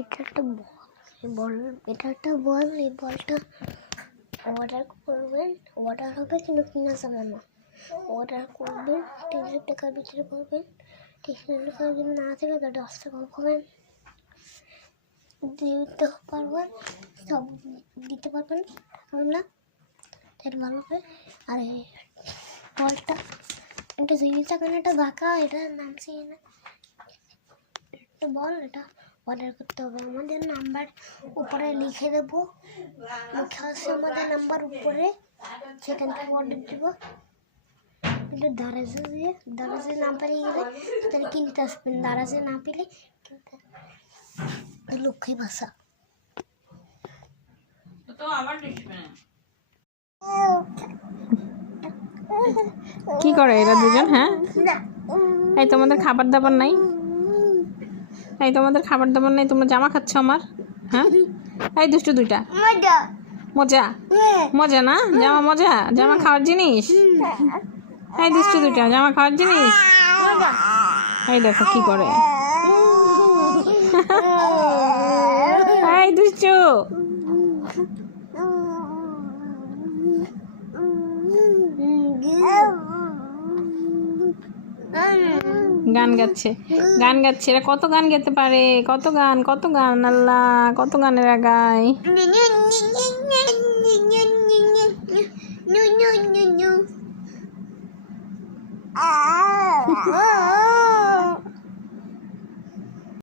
এটা একটা বল, এটা একটা বল। এই বলটা অর্ডার করবেন, অর্ডার হবে কিন্তু কিনা যাবে না। অর্ডার করবেন 300 টাকার ভিতরে করবেন, 300 টাকার যদি না থাকে তো 10 টাকা করবেন, দিতে পারবেন, সব দিতে পারবেন না এটা ভালো হবে। আর এই বলটা এটা জিনিসটা কেন এটা বাঁকা, এটা নামছি না একটা বল, এটা অর্ডার করতে হবে। আমাদের নাম্বার উপরে লিখে দেবো, লেখা আছে আমাদের নাম্বার উপরে, সেখান থেকে অর্ডার দেবো। কিন্তু দারাজে না পেলে গেলে তাহলে কিনতে আসবেন, দারাজে না পেলে কিনতে লক্ষ্মী ভাষা। কি করে এরা দুজন? হ্যাঁ, এই তোমাদের খাবার দাবার নাই? এই তোমাদের খাবার দাবার নেই, তোমরা জামা খাচ্ছ আমার? হ্যাঁ, এই দুষ্টু দুইটা মজা মজা না, জামা মজা, জামা খাওয়ার জিনিস। এই দুষ্টু দুইটা জামা খাওয়ার জিনিস। এই দেখো কি করে, এই দুষ্টু। গান গাচ্ছে, গান গাচ্ছে, এরা কত গান গাইতে পারে, কত গান আল্লাহ, কত গান এরা গায়।